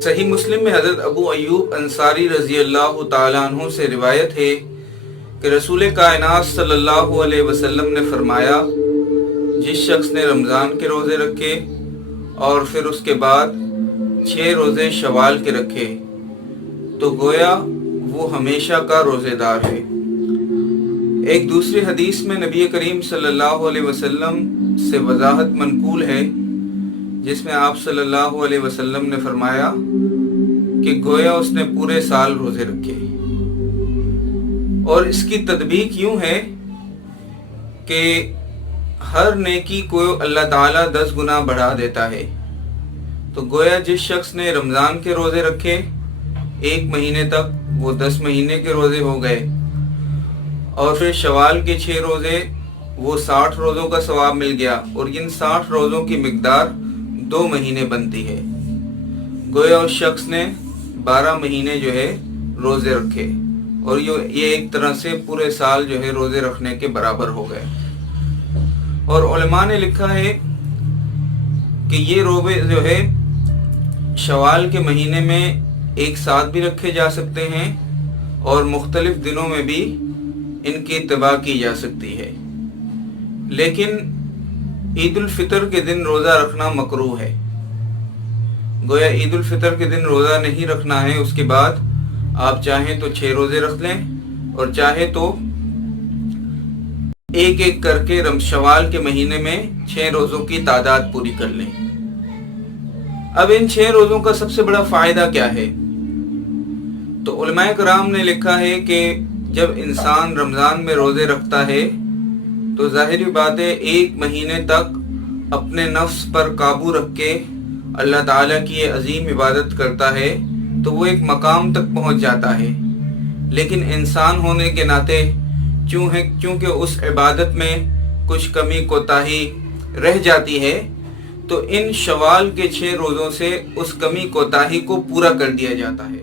صحیح مسلم میں حضرت ابو ایوب انصاری رضی اللہ تعالیٰ عنہ سے روایت ہے کہ رسول کائنات صلی اللہ علیہ وسلم نے فرمایا، جس شخص نے رمضان کے روزے رکھے اور پھر اس کے بعد 6 روزے شوال کے رکھے تو گویا وہ ہمیشہ کا روزے دار ہے۔ ایک دوسری حدیث میں نبی کریم صلی اللہ علیہ وسلم سے وضاحت منقول ہے جس میں آپ صلی اللہ علیہ وسلم نے فرمایا کہ گویا اس نے پورے سال روزے رکھے، اور اس کی تطبیق یوں ہے کہ ہر نیکی کو اللہ تعالیٰ 10 گنا بڑھا دیتا ہے۔ تو گویا جس شخص نے رمضان کے روزے رکھے 1 مہینے تک، وہ 10 مہینے کے روزے ہو گئے، اور پھر شوال کے 6 روزے، وہ 60 روزوں کا ثواب مل گیا، اور ان 60 روزوں کی مقدار 2 مہینے بنتی ہے۔ گویا اس شخص نے 12 مہینے جو ہے روزے رکھے، اور یہ ایک طرح سے پورے سال جو ہے روزے رکھنے کے برابر ہو گئے۔ اور علماء نے لکھا ہے کہ یہ روزے جو ہے شوال کے مہینے میں ایک ساتھ بھی رکھے جا سکتے ہیں، اور مختلف دنوں میں بھی ان کی اتباع کی جا سکتی ہے، لیکن عید الفطر کے دن روزہ رکھنا مکروہ ہے۔ گویا عید الفطر کے دن روزہ نہیں رکھنا ہے، اس کے بعد آپ چاہیں تو 6 روزے رکھ لیں، اور چاہے تو ایک ایک کر کے شوال کے مہینے میں 6 روزوں کی تعداد پوری کر لیں۔ اب ان 6 روزوں کا سب سے بڑا فائدہ کیا ہے؟ تو علماء کرام نے لکھا ہے کہ جب انسان رمضان میں روزے رکھتا ہے تو ظاہری بات ہے 1 مہینے تک اپنے نفس پر قابو رکھ کے اللہ تعالیٰ کی یہ عظیم عبادت کرتا ہے تو وہ ایک مقام تک پہنچ جاتا ہے، لیکن انسان ہونے کے ناطے چونکہ اس عبادت میں کچھ کمی کوتاہی رہ جاتی ہے، تو ان شوال کے 6 روزوں سے اس کمی کوتاہی کو پورا کر دیا جاتا ہے۔